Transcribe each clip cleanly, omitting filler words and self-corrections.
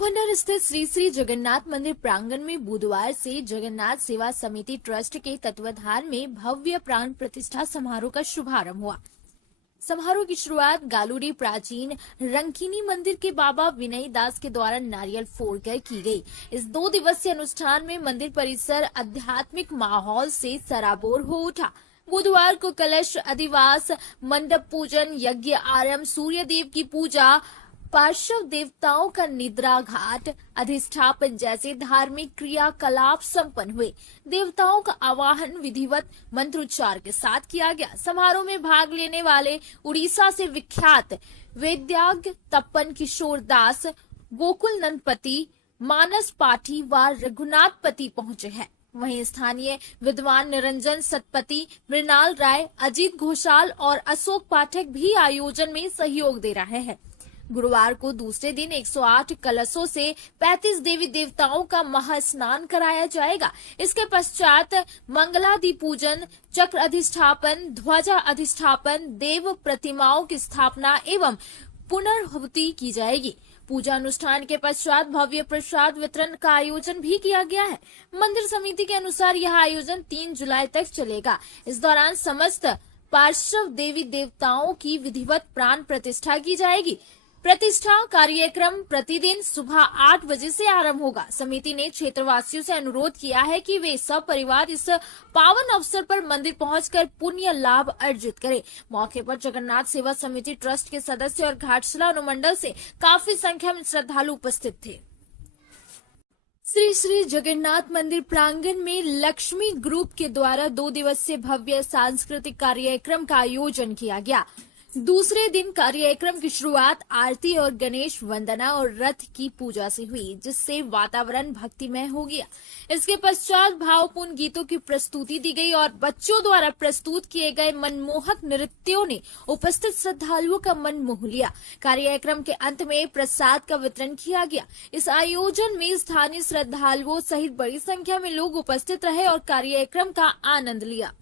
भंडार स्थित श्री श्री जगन्नाथ मंदिर प्रांगण में बुधवार से जगन्नाथ सेवा समिति ट्रस्ट के तत्वाधान में भव्य प्राण प्रतिष्ठा समारोह का शुभारंभ हुआ। समारोह की शुरुआत गालूरी प्राचीन रंकिनी मंदिर के बाबा विनय दास के द्वारा नारियल फोड़कर की गई। इस 2 दिवसीय अनुष्ठान में मंदिर परिसर आध्यात्मिक माहौल से सराबोर हो उठा। बुधवार को कलश अधिवास, मंडप पूजन, यज्ञ आरंभ, सूर्य देव की पूजा, पार्श्व देवताओं का निद्रा घाट, अधिष्ठापन जैसे धार्मिक क्रियाकलाप संपन्न हुए। देवताओं का आवाहन विधिवत मंत्रोच्चार के साथ किया गया। समारोह में भाग लेने वाले उड़ीसा से विख्यात वैद्यज्ञ तपन किशोर दास, गोकुल नंदपति, मानस पाठी व रघुनाथपति पहुंचे हैं। वहीं स्थानीय विद्वान निरंजन सतपति, मृणाल राय, अजीत घोषाल और अशोक पाठक भी आयोजन में सहयोग दे रहे हैं। गुरुवार को दूसरे दिन 108 कलशों से 35 देवी देवताओं का महास्नान कराया जाएगा। इसके पश्चात मंगलादि पूजन, चक्र अधिष्ठापन, ध्वजा अधिष्ठापन, देव प्रतिमाओं की स्थापना एवं पुनर्हुति की जाएगी। पूजा अनुष्ठान के पश्चात भव्य प्रसाद वितरण का आयोजन भी किया गया है। मंदिर समिति के अनुसार यह आयोजन 3 जुलाई तक चलेगा। इस दौरान समस्त पार्श्व देवी देवताओं की विधिवत प्राण प्रतिष्ठा की जाएगी। प्रतिष्ठा कार्यक्रम प्रतिदिन सुबह 8 बजे से आरंभ होगा। समिति ने क्षेत्रवासियों से अनुरोध किया है कि वे सब परिवार इस पावन अवसर पर मंदिर पहुंचकर पुण्य लाभ अर्जित करें। मौके पर जगन्नाथ सेवा समिति ट्रस्ट के सदस्य और घाटशिला अनुमंडल से काफी संख्या में श्रद्धालु उपस्थित थे। श्री श्री जगन्नाथ मंदिर प्रांगण में लक्ष्मी ग्रुप के द्वारा 2 दिवसीय भव्य सांस्कृतिक कार्यक्रम का आयोजन किया गया। दूसरे दिन कार्यक्रम की शुरुआत आरती और गणेश वंदना और रथ की पूजा से हुई, जिससे वातावरण भक्तिमय हो गया। इसके पश्चात भावपूर्ण गीतों की प्रस्तुति दी गई और बच्चों द्वारा प्रस्तुत किए गए मनमोहक नृत्यों ने उपस्थित श्रद्धालुओं का मन मोह लिया। कार्यक्रम के अंत में प्रसाद का वितरण किया गया। इस आयोजन में स्थानीय श्रद्धालुओं सहित बड़ी संख्या में लोग उपस्थित रहे और कार्यक्रम का आनंद लिया।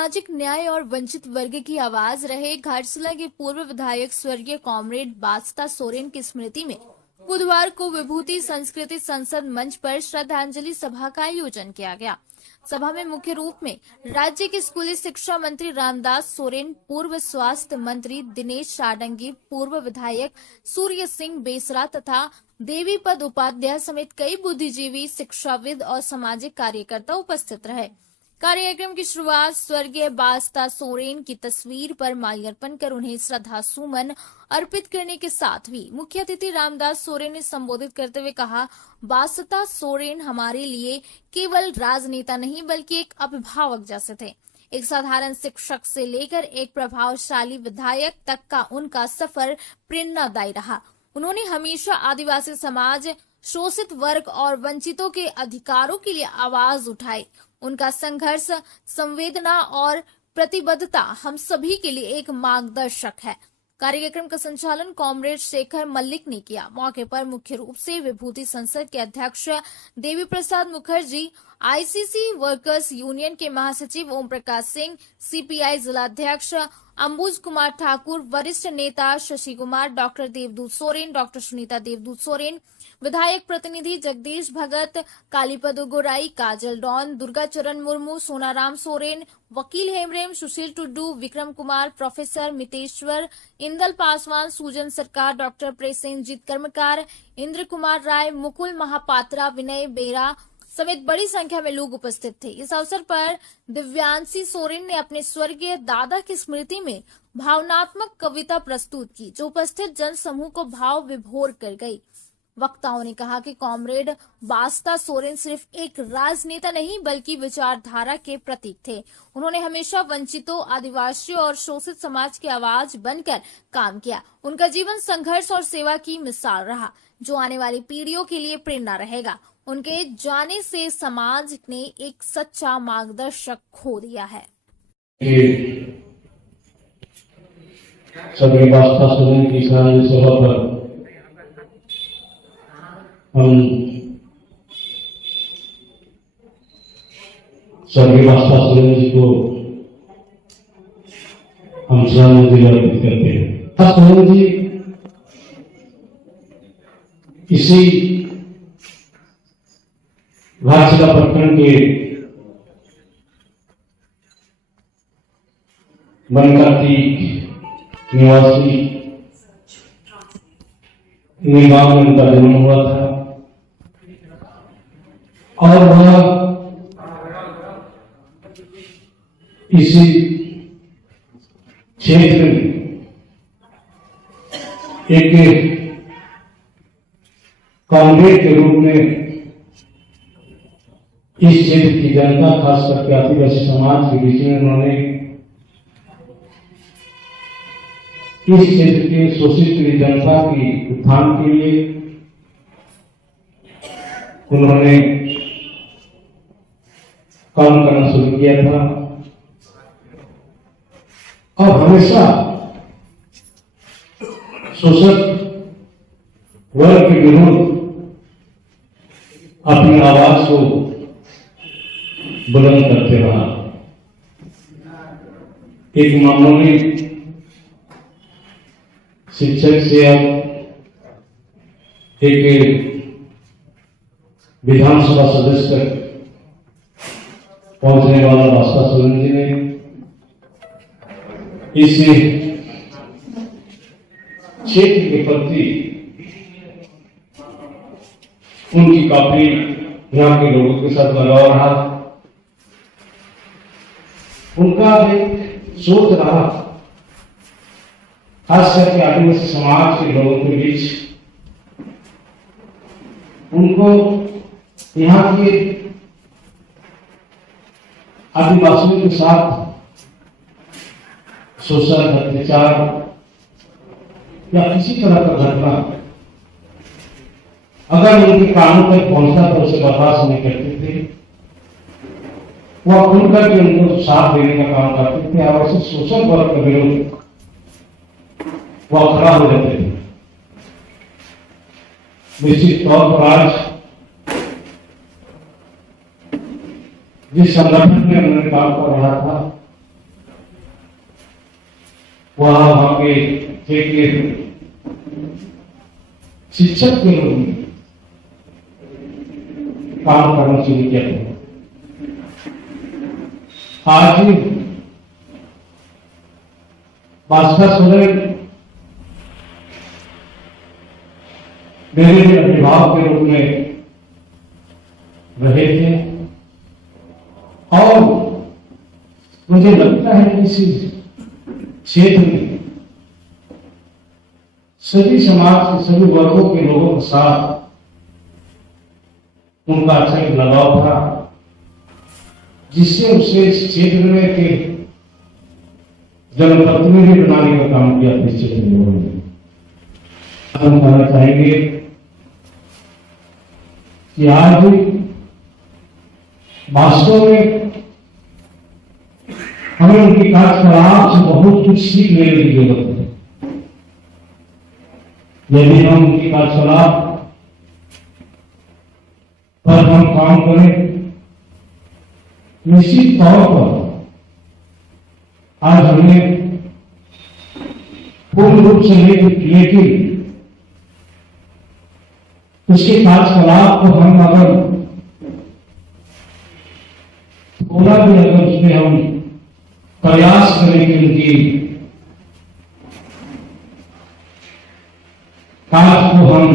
सामाजिक न्याय और वंचित वर्ग की आवाज रहे घाटशिला के पूर्व विधायक स्वर्गीय कॉमरेड बास्ता सोरेन की स्मृति में बुधवार को विभूति संस्कृति संसद मंच पर श्रद्धांजलि सभा का आयोजन किया गया। सभा में मुख्य रूप में राज्य के स्कूली शिक्षा मंत्री रामदास सोरेन, पूर्व स्वास्थ्य मंत्री दिनेश शाडंगी, पूर्व विधायक सूर्य सिंह बेसरा तथा देवीपद उपाध्याय समेत कई बुद्धिजीवी, शिक्षाविद और सामाजिक कार्यकर्ता उपस्थित रहे। कार्यक्रम की शुरुआत स्वर्गीय बास्ता सोरेन की तस्वीर पर माल्यार्पण कर उन्हें श्रद्धा सुमन अर्पित करने के साथ हुई। मुख्य अतिथि रामदास सोरेन ने संबोधित करते हुए कहा, बास्ता सोरेन हमारे लिए केवल राजनेता नहीं बल्कि एक अभिभावक जैसे थे। एक साधारण शिक्षक से लेकर एक प्रभावशाली विधायक तक का उनका सफर प्रेरणादायी रहा। उन्होंने हमेशा आदिवासी समाज, शोषित वर्ग और वंचितों के अधिकारों के लिए आवाज उठाई। उनका संघर्ष, संवेदना और प्रतिबद्धता हम सभी के लिए एक मार्गदर्शक है। कार्यक्रम का संचालन कॉमरेड शेखर मल्लिक ने किया। मौके पर मुख्य रूप से विभूति संसद के अध्यक्ष Devi Prasad Mukherjee, ICC workers union के महासचिव ओम प्रकाश सिंह, सीपीआई जिलाध्यक्ष अंबुज कुमार ठाकुर, वरिष्ठ नेता शशि कुमार, डॉक्टर देवदूत सोरेन, डॉक्टर सुनीता देवदूत सोरेन, विधायक प्रतिनिधि जगदीश भगत, कालीपद गोराई, काजल डॉन, दुर्गा चरण मुर्मू, सोनाराम सोरेन, वकील हेमरेम, सुशील टुड्डू, विक्रम कुमार, प्रोफेसर मितेश्वर, इंदल पासवान, सूजन सरकार, डॉक्टर प्रेसेनजीत कर्मकार, इंद्र कुमार राय, मुकुल महापात्रा, विनय बेरा समेत बड़ी संख्या में लोग उपस्थित थे। इस अवसर पर दिव्यांशी सोरेन ने अपने स्वर्गीय दादा की स्मृति में भावनात्मक कविता प्रस्तुत की, जो उपस्थित जन समूह को भाव विभोर कर गई। वक्ताओं ने कहा कि कॉमरेड बास्ता सोरेन सिर्फ एक राजनेता नहीं बल्कि विचारधारा के प्रतीक थे। उन्होंने हमेशा वंचितों, आदिवासियों और शोषित समाज की आवाज बनकर काम किया। उनका जीवन संघर्ष और सेवा की मिसाल रहा, जो आने वाली पीढ़ियों के लिए प्रेरणा रहेगा। उनके जाने से समाज ने एक सच्चा मार्गदर्शक खो दिया है। सभी बास्ता सोरेन की श्रद्धांजलि सभा पर हम स्वर्गीय बास्ता सोरेन जी को हम श्रद्धांजलि अर्पित करते हैं। सोरेन जी इसी घाटशिला प्रखंड के बनकाती निवासी गांव में उनका जन्म हुआ था और वह इसी क्षेत्र में एक कॉमरेड के रूप में इस क्षेत्र की जनता, खास करके आदिवासी समाज के बीच में उन्होंने इस क्षेत्र के शोषित जनता की उत्थान के लिए उन्होंने काम करना शुरू किया था और हमेशा शोषित वर्ग के विरुद्ध अपनी आवाज को बुलंद करते रहा। एक मामूली शिक्षक से अब एक विधानसभा सदस्य तक पहुंचने वाला बास्ता सोरेन जी ने इस क्षेत्र के प्रति उनकी काफी यहाँ के लोगों के साथ लगाव रहा। उनका एक सोच रहा, खास करके आदिवासी समाज के लोगों के बीच, उनको यहाँ के आदिवासियों के साथ शोषण, अत्याचार या किसी तरह का घटना अगर उनके कानों तक पहुंचता तो उसे बर्दाश्त नहीं करते थे। वह खुलकर के उनको साथ देने का काम करते थे और ऐसे शोषण वर्ग के विरुद्ध वह खड़ा हो जाते थे। निश्चित तौर पर आज जिस संगठन में उन्होंने काम कर रहा था वहां के क्षेत्रीय शिक्षक के रूप में काम करना शुरू किया था। आज भास्कर सोरेन मेरे अभिभावक के रूप में रहे थे और मुझे लगता है कि इस क्षेत्र में सभी समाज के सभी वर्गों के लोगों के साथ उनका अच्छा एक लगाव था, जिससे उसे इस क्षेत्र में के जनप्रतिनिधि बनाने का काम किया इस क्षेत्र में उन्होंने। हम कहना चाहेंगे कि आज वास्तव में हमें उनकी कार्यकलाप से बहुत कुछ सीख लेने की जरूरत है। यदि हम उनकी कार्यकलाप पर हम काम करें, निश्चित तौर पर आज हमें पूर्ण रूप से लेकिन उसके कार्यकलाप को हम अगर थोड़ा भी अगर उसमें हम प्रयास करें कि उनकी कार्य को हम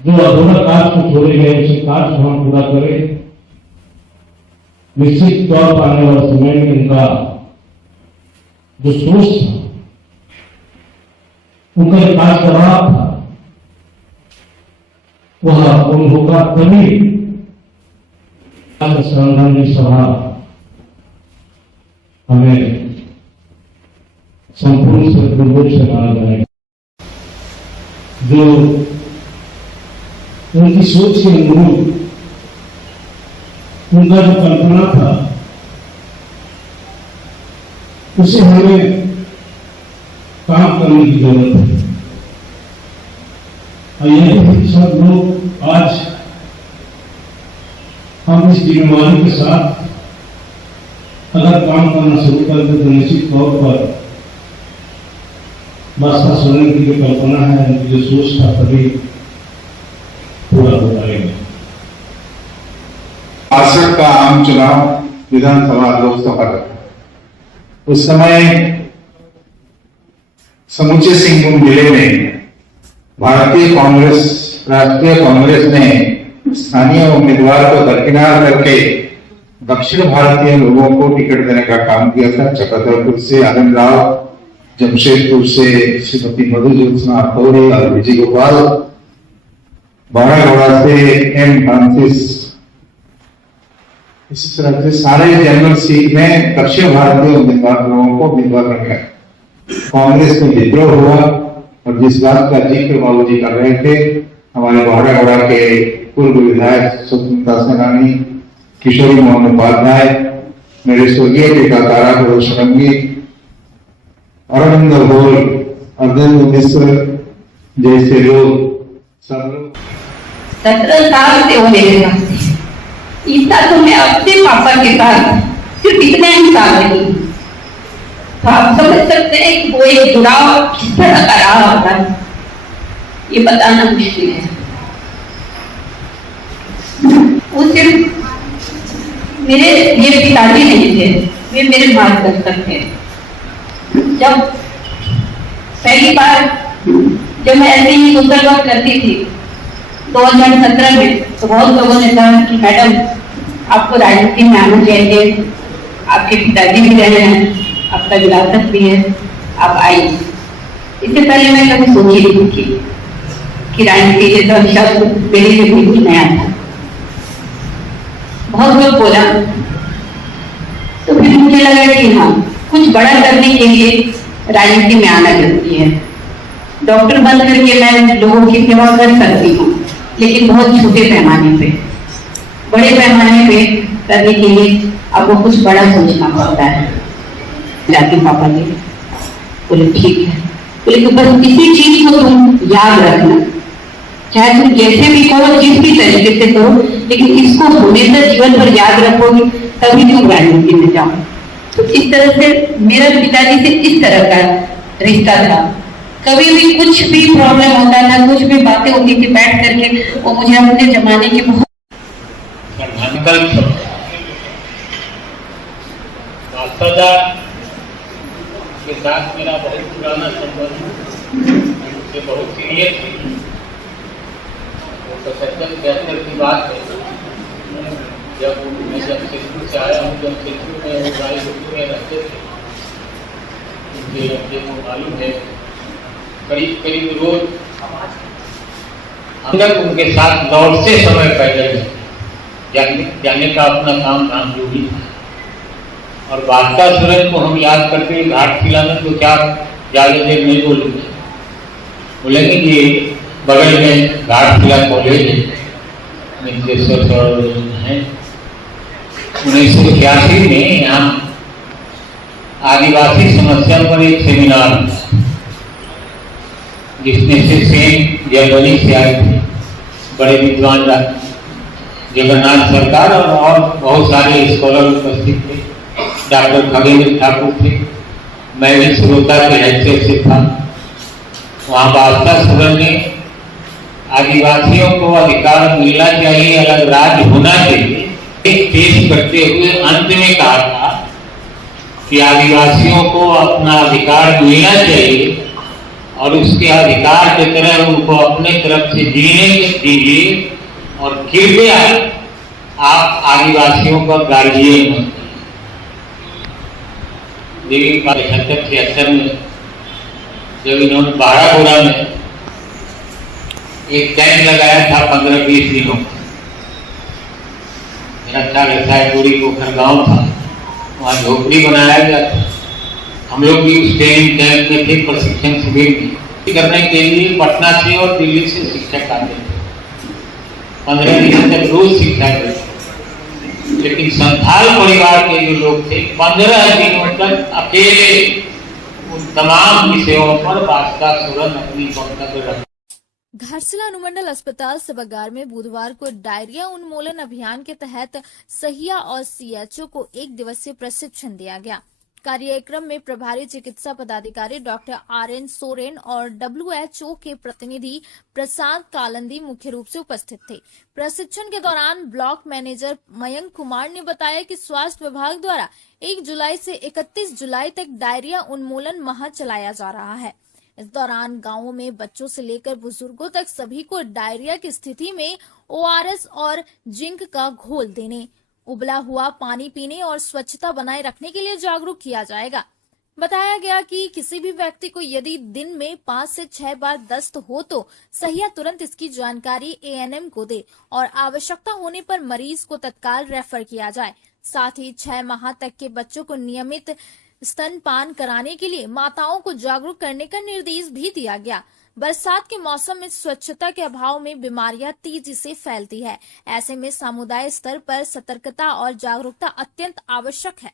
जो अधूरा कार्य को छोड़े गए उस कार्य को हम पूरा करें, निश्चित तौर पर आने वाले समय में उनका जो सोच था, उनका जो कार्यकलाप था, वह पूर्ण होगा। तभी श्रद्धांजलि सभा हमें संपूर्ण रूप से माना जाएगा। जो उनकी सोच के अनुरूप उनका जो कल्पना था, उसे हमें काम करने की जरूरत है। और यही सब लोग आज हम इस जिम्मेवारी के साथ अगर काम करना शुरू कर दे तो निश्चित तौर पर भास्कर सोरेन की जो कल्पना है, उनकी जो सोच था, तभी पूरा हो पाएगा। 62 का आम चुनाव विधानसभा लोकसभा का, उस समय समूचे सिंहभूम जिले में भारतीय कांग्रेस, राष्ट्रीय कांग्रेस ने स्थानीय उम्मीदवार को दरकिनार करके दक्षिण भारतीय लोगों को टिकट देने का काम किया था। चक्रधरपुर से आनंद राव, जमशेदपुर से श्रीमती मधु ज्योत्सना अखौरी और विजय गोपाल, बारागौड़ा से एम फ्रांसिस, इस तरह से सारे जनरल सीट में दक्षिण भारतीय उम्मीदवार लोगों को उम्मीदवार रखा। कांग्रेस में विद्रोह हुआ और जिस बात का जिक्र बाबूजी कर रहे थे, हमारे बारागौड़ा के पूर्व विधायक स्वतंत्रता सेनानी किशोरी मोहन उपाध्याय, मेरे स्वर्गीय पिता तारापुर शरंगी, अरविंद घोष, अर्जुन मिश्र जैसे लोग, सब लोग 17 साल से वो मेरे पास थे। इतना तो मैं अपने पापा के साथ सिर्फ इतने ही साल रही, तो आप समझ सकते हैं कि वो एक जुड़ाव किस तरह का रहा होता है, ये बताना मुश्किल है। वो सिर्फ मेरे ये पिताजी नहीं थे, वे मेरे मार्गदर्शक थे। जब पहली बार जब मैं ऐसे ही सोशल वर्क करती थी 2017 में, तो बहुत लोगों ने कहा कि मैडम आपको राजनीति में आना चाहिए, आपके पिताजी भी रहे हैं, आपका विरासत भी है, आप आइए। इससे पहले मैं कभी सोची नहीं थी कि राजनीति जैसा शब्द मेरे लिए बिल्कुल नया था। बहुत लोग बोला तो फिर मुझे लगा कि हाँ, कुछ बड़ा करने के लिए राजनीति में आना जरूरी है। डॉक्टर बन करके मैं लोगों की सेवा कर सकती हूँ, लेकिन बहुत छोटे पैमाने पे। बड़े पैमाने पे करने के लिए आपको कुछ बड़ा सोचना पड़ता है। जाके पापा जी बोले ठीक है, बोले तो बस किसी चीज को तुम याद रखना, चाहे तुम जैसे भी करो, जिस भी तरीके से करो, लेकिन इसको हमेशा जीवन भर याद रखोगे, तभी तुम राजनीति में जाओ। तो इस तरह से मेरा पिताजी से इस तरह का रिश्ता था। कभी भी कुछ भी प्रॉब्लम होता था, कुछ भी बातें होती थी, बैठ करके वो मुझे अपने जमाने की बहुत के साथ मेरा बहुत पुराना संबंध से बहुत सीरियस थी। वो 75-72 की बात है, जब मैं सिद्धू से आया हूँ, जब सिद्धू में वो भाई सिद्धू में रहते थे, उनके को मालूम है करीब करीब रोज हम लोग उनके साथ लौटते समय पैदल जाने का अपना काम धाम जो भी था। और बादशाह सूरज को हम याद करते हुए घाट खिलाना तो क्या ज्यादा देर नहीं बोलेंगे, बोलेंगे कि बगल में घाट खिला कॉलेज है। 1986 में यहाँ आदिवासी समस्या पर एक सेमिनार जिसमें से सेन जर्मनी से आए थे बड़े विद्वान जगन्नाथ सरकार और बहुत सारे स्कॉलर उपस्थित थे। डॉक्टर खगेंद्र ठाकुर थे, मैं भी श्रोता के हैसियत से था। वहाँ बादशाह सूरज ने आदिवासियों को अधिकार मिलना चाहिए, अलग राज्य होना चाहिए, एक पेश करते हुए अंत में कहा था कि आदिवासियों को अपना अधिकार मिलना चाहिए और उसके अधिकार की तरह उनको अपने तरफ से जीने दीजिए और कृपया आप आदिवासियों का गार्जियन मत करिए। 1976 में जब इन्होंने बारागोड़ा में एक कैंप लगाया था 15-20 दिनों का, मेरा ख्याल है पूरी पोखर गांव था, वहाँ झोपड़ी बनाया गया था। हम लोग भी उस ट्रेनिंग कैंप में थे, प्रशिक्षण शिविर भी करने के लिए पटना से और दिल्ली से शिक्षक आते थे। 15 दिन तक रोज शिक्षा करते, लेकिन संथाल परिवार के जो लोग थे 15 दिनों तक अकेले उन तमाम विषयों पर बादशाह सूरज अपनी वक्तव्य रखते। घाटशिला अनुमंडल अस्पताल सभागार में बुधवार को डायरिया उन्मूलन अभियान के तहत सहिया और सीएचओ को 1 दिवसीय प्रशिक्षण दिया गया। कार्यक्रम में प्रभारी चिकित्सा पदाधिकारी डॉक्टर RN सोरेन और WHO के प्रतिनिधि प्रसाद कालंदी मुख्य रूप से उपस्थित थे। प्रशिक्षण के दौरान ब्लॉक मैनेजर मयंक कुमार ने बताया कि स्वास्थ्य विभाग द्वारा 1 जुलाई से 31 जुलाई तक डायरिया उन्मूलन माह चलाया जा रहा है। इस दौरान गांवों में बच्चों से लेकर बुजुर्गों तक सभी को डायरिया की स्थिति में ORS और जिंक का घोल देने, उबला हुआ पानी पीने और स्वच्छता बनाए रखने के लिए जागरूक किया जाएगा। बताया गया कि किसी भी व्यक्ति को यदि दिन में 5 से 6 बार दस्त हो तो सहिया तुरंत इसकी जानकारी ANM को दे और आवश्यकता होने पर मरीज को तत्काल रेफर किया जाए। साथ ही 6 माह तक के बच्चों को नियमित स्तनपान कराने के लिए माताओं को जागरूक करने का निर्देश भी दिया गया। बरसात के मौसम में स्वच्छता के अभाव में बीमारियां तेजी से फैलती है। ऐसे में समुदाय स्तर पर सतर्कता और जागरूकता अत्यंत आवश्यक है।